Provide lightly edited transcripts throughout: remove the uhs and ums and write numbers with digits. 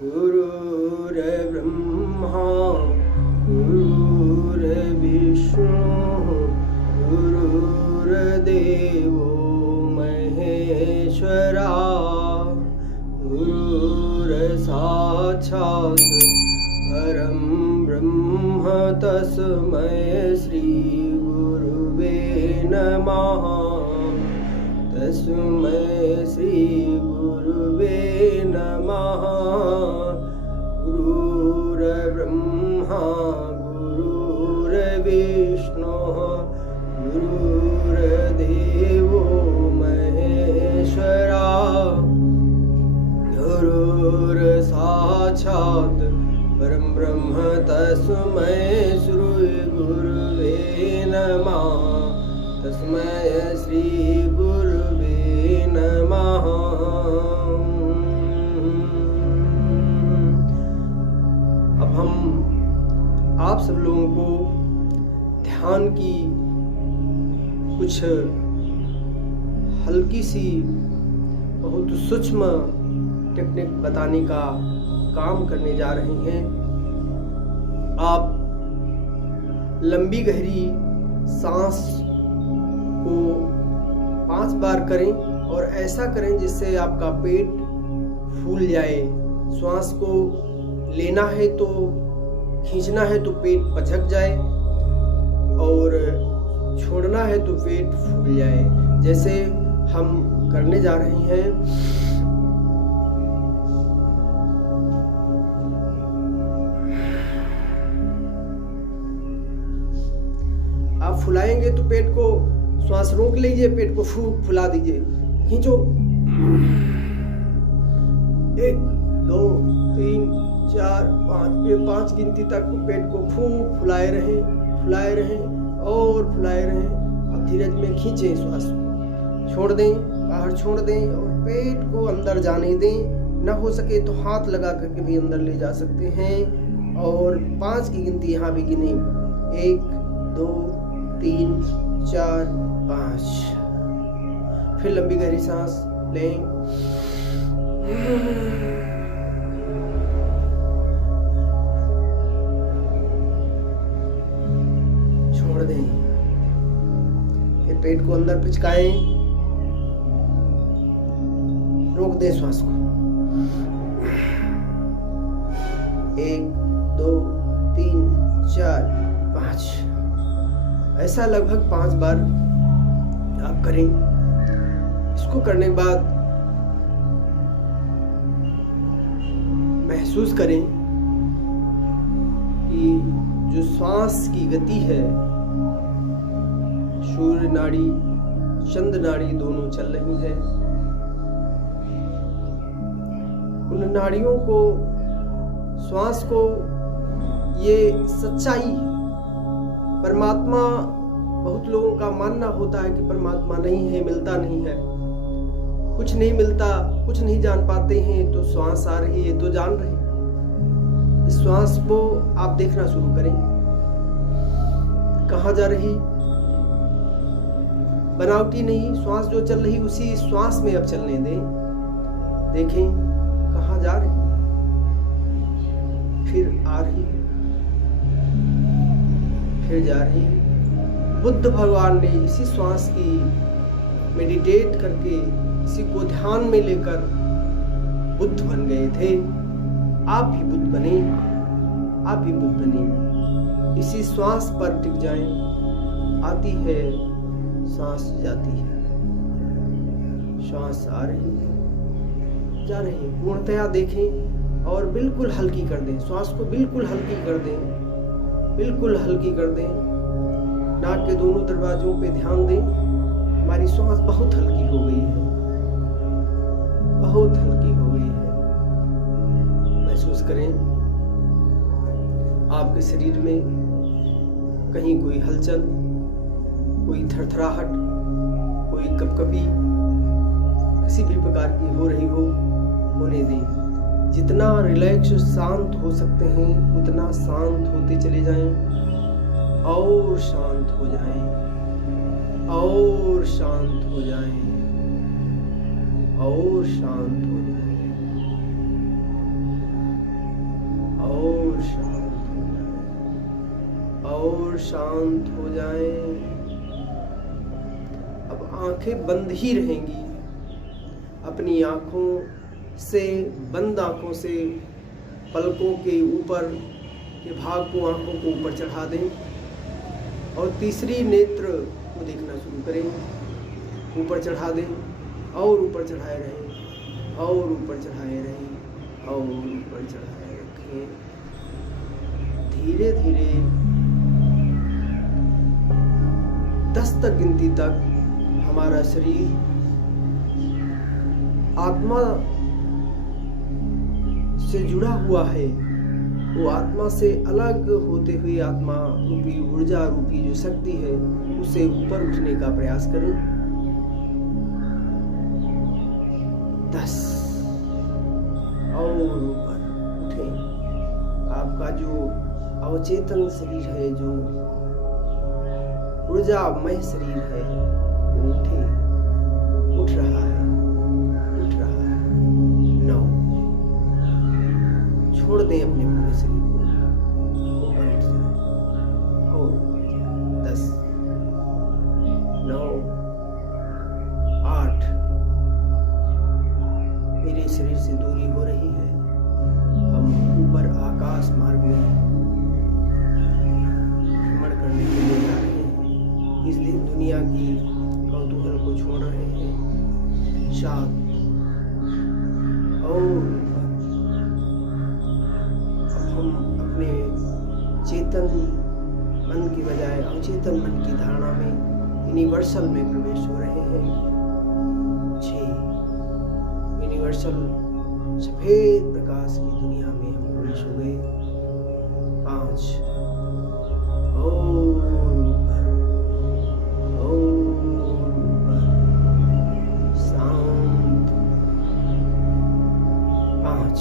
गुरुर्ब्रह्मा गुरुर्विष्णु गुरुर्देवो महेश्वरा गुरुर्साक्षात् परं ब्रह्म तस्मै श्री गुरुवे नमः। तस्मै श्री गुरुवे नमः। गुरुर्ब्रह्मा गुरुर्विष्णुः गुरुर्देवो महेश्वरा गुरुर्साक्षात् परं ब्रह्म तस्मै श्री गुरुवे नमः। तस्मै श्री गुरुवे नमः। अब हम आप सब लोगों को ध्यान की कुछ हल्की सी बहुत सूक्ष्म टेक्निक बताने का काम करने जा रहे हैं। आप लंबी गहरी सांस को 5 बार करें और ऐसा करें जिससे आपका पेट फूल जाए। श्वास को लेना है तो खींचना है तो पेट पचक जाए और छोड़ना है तो पेट फूल जाए। जैसे हम करने जा रहे हैं। आप फुलाएंगे तो पेट को श्वास रोक लीजिए, पेट को फुला दीजिए, खींचो। 1 2 3 4 5 पे 5 गिनती तक पेट को फुलाए रहें और फुलाए रहें। अब धीरज में खींचें, श्वास को छोड़ दें, बाहर छोड़ दें और पेट को अंदर जाने दें। न हो सके तो हाथ लगा करके भी अंदर ले जा सकते हैं। और 5 की गिनती यहाँ भी गिने। 1 2 3 4 5। फिर लंबी गहरी सांस लें। छोड़ दें। फिर पेट को अंदर पिचकाएं, रोक दें श्वास को। 1 2 3 4 5। ऐसा लगभग 5 बार आप करें। इसको करने के बाद महसूस करें कि जो श्वास की गति है, सूर्य नाड़ी चंद्र नाड़ी दोनों चल रही है। उन नाड़ियों को, श्वास को, ये सच्चाई परमात्मा, बहुत लोगों का मानना होता है कि परमात्मा नहीं है, मिलता नहीं है, कुछ नहीं मिलता, कुछ नहीं जान पाते हैं। तो श्वास आ रही है तो जान रहे हैं। इस श्वास को आप देखना शुरू करें, कहाँ जा रही, बनावटी नहीं, श्वास जो चल रही उसी श्वास में अब चलने दें। देखें कहाँ जा रही, फिर आ रही, फिर जा रही। बुद्ध भगवान ने इसी श्वास की मेडिटेट करके, इसी को ध्यान में लेकर बुद्ध बन गए थे। आप भी बुद्ध बने, आप भी बुद्ध बने। इसी श्वास पर टिक जाएं। आती है सांस, जाती है श्वास, आ रही है जा रही है। पूर्णतया देखें और बिल्कुल हल्की कर दें श्वास को, बिल्कुल हल्की कर दें, बिल्कुल हल्की कर दें। नाक के दोनों दरवाजों पे ध्यान दें। हमारी श्वास बहुत हल्की हो गई है, बहुत हल्की हो गई है। महसूस करें आपके शरीर में कहीं कोई हलचल, कोई थरथराहट, कोई कपकपी किसी भी प्रकार की हो रही हो, होने दें। जितना रिलैक्स शांत हो सकते हैं उतना शांत होते चले जाएं और शांत हो जाएं और शांत हो जाएं और शांत हो जाएं। शांत हो जाएं। अब आंखें बंद ही रहेंगी। अपनी आंखों से, बंद आंखों से पलकों के ऊपर के भाग को, आंखों को ऊपर चढ़ा दें और तीसरी नेत्र को देखना शुरू करें। ऊपर चढ़ा दें और ऊपर चढ़ाए रहें और ऊपर चढ़ाए रहें और ऊपर चढ़ाए रखें। धीरे धीरे 10 तक गिनती तक हमारा शरीर आत्मा से जुड़ा हुआ है। वो आत्मा से अलग होते हुए आत्मा रूपी, ऊर्जा रूपी जो शक्ति है, उसे ऊपर उठने का प्रयास करें। 10 और ऊपर उठें। आपका जो अवचेतन शरीर है, जो ऊर्जामय शरीर है, वो उठे, उठ रहा है, उठ रहा है। 9, छोड़ दें अपने पूरे शरीर को, ऊपर उठ जाए और 10, 9, 8। मेरे शरीर से दूरी हो रही है। हम ऊपर आकाश मार्ग में भ्रमण करने के लिए जा रहे हैं। इस दिन दुनिया की कौतूहल को छोड़ रहे हैं। 7 और हम अपने चेतन मन की बजाय अवचेतन मन की धारणा में, यूनिवर्सल में प्रवेश हो रहे हैं। 6 यूनिवर्सल सफेद प्रकाश की दुनिया में हम प्रवेश हो गए। 5 और ऊपर शांत। 5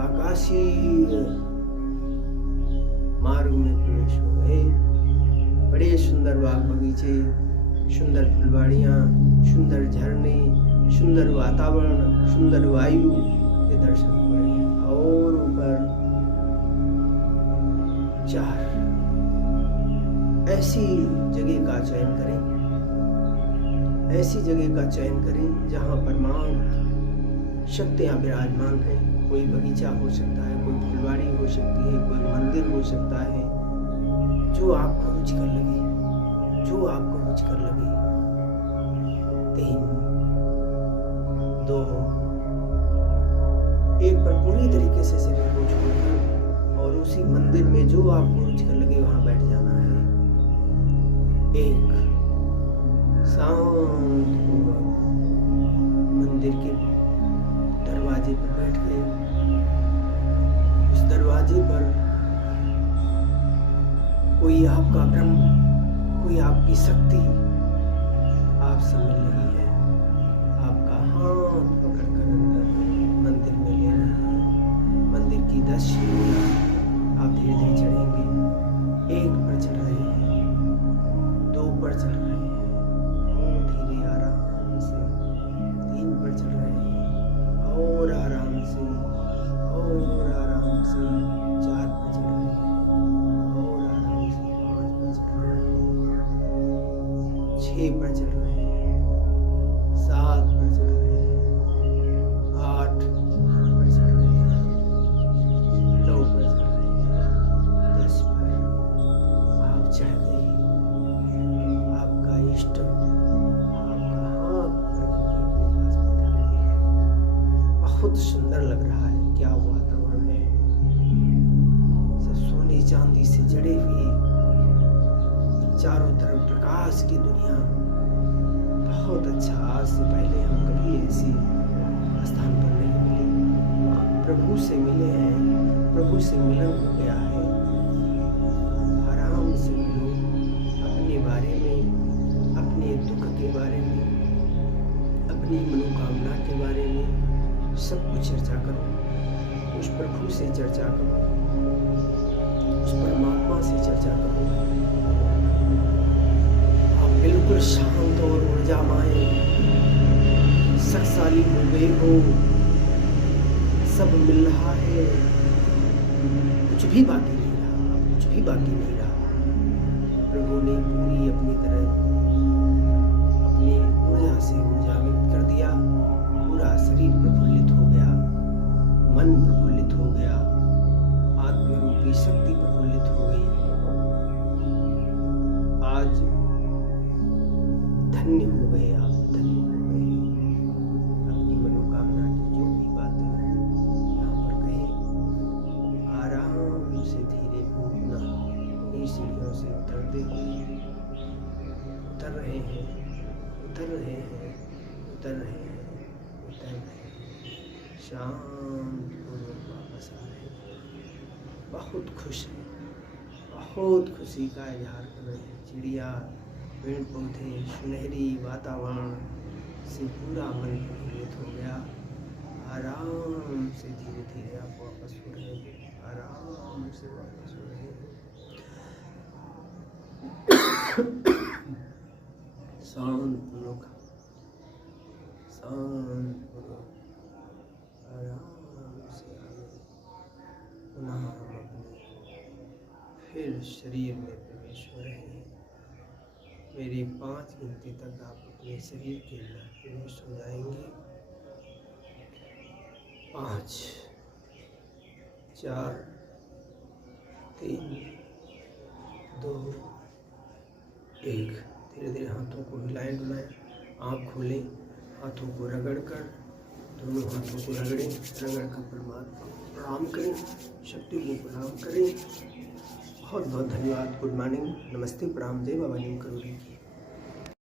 आकाशीय मार्ग में प्रवेश हो गए। बड़े सुंदर बाग बगीचे, सुंदर फुलवाड़ियाँ, सुंदर झरने, सुंदर वातावरण, सुंदर वायु के दर्शन हो रहे हैं। और ऊपर 4 ऐसी जगह का चयन करें, ऐसी जगह का चयन करें जहाँ परमात्म शक्तियाँ विराजमान हैं। कोई बगीचा हो सकता है, कोई फुलवाड़ी हो सकती है, कोई मंदिर हो सकता है, जो आपको रुचिकर लगे, जो आपको रुचिकर लगे। 3, 2, 1 पर पूरी तरीके से शरीर को छोड़कर और उसी मंदिर में जो आपको रुचिकर लगे वहां बैठ जाना है। 1 शांत होकर मंदिर के दरवाजे पर बैठ गए। उस दरवाजे पर कोई आपका ब्रह्म, कोई आपकी शक्ति आपसे मिल रही है। आपका हाथ पकड़कर अंदर मंदिर में ले रहा है। मंदिर की 10 सीढ़ियां आप धीरे धीरे चढ़ेंगे। 1 पर चढ़ रहे हैं, 2 पर चढ़ रहे हैं और धीरे आराम से 3 पर चढ़ रहे हैं और आराम से, और आराम से 4 पर चढ़ रहे हैं और आराम से 5 पर चढ़ रहे हैं, 6 पर चढ़ रहे हैं, 7 पर चढ़ रहे हैं, 8 पर चढ़ रहे हैं, 9 पर चढ़ रहे हैं, 10 पर आप चढ़ गए। आपका इष्ट आपका हाथ पकड़ के अपने पास बैठा है। बहुत सुंदर लग रहा है। क्या वातावरण है, सब सोने चांदी से जड़े हुए, चारों तरफ प्रकाश की दुनिया। बहुत अच्छा। आज से पहले हम कभी ऐसी स्थान पर नहीं मिले। प्रभु से मिले हैं, प्रभु से मिलन हो गया है। आराम से मिलो, अपने बारे में, अपने दुख के बारे में, अपनी मनोकामना के बारे में सब कुछ चर्चा करो। उस प्रभु से चर्चा करो, उस परमात्मा से चर्चा करो। आप बिल्कुल शांत और ऊर्जामय, शक्तिशाली हो गए हो। सब मिल रहा है, कुछ भी बाकी नहीं रहा, अब कुछ भी बाकी नहीं रहा। प्रभु ने पूरी अपनी तरह अपनी ऊर्जा से ऊर्जान्वित कर दिया। पूरा शरीर प्रफुल्लित हो गया, मन प्रफुल्लित हो गया, आत्मरूपी शक्ति प्रफुल्लित हो गई। आज धन्य हो गए आप, धन्य हो गए। अपनी मनोकामना की जो भी बातें यहाँ पर कहें, आराम से धीरे पूर्ण इन्हीं सीढ़ियों से उतरते हुए उतर रहे हैं, उतर रहे हैं, उतर रहे हैं, उतर रहे हैं, शांतिपूर्वक वापस आ रहे हैं। बहुत खुश हैं, बहुत खुशी का इजहार कर रहे हैं। चिड़िया, पेड़ पौधे, सुनहरी वातावरण से पूरा मन प्रफुल्लित हो गया। आराम से धीरे धीरे आप वापस हो रहे हैं, आराम से वापस हो रहे हैं। शांतपूर्वक, शांतपूर्वक आराम से आगे पुनः हम अपने फिर शरीर में प्रवेश हो रहे हैं। मेरी 5 गिनती तक आप अपने शरीर के अंदर प्रवेश हो जाएंगे। 5, 4, 3, 2, 1। धीरे धीरे हाथों को हिलाएं डुलाएं, आँख खोलें, हाथों को रगड़कर, दोनों हाथों को रगड़ें, रगड़ कर परमात्मा को प्रणाम करें, शक्ति को प्रणाम करें। बहुत बहुत धन्यवाद। गुड मॉर्निंग, नमस्ते, प्रणाम, जय बाबा नीम करोड़ी।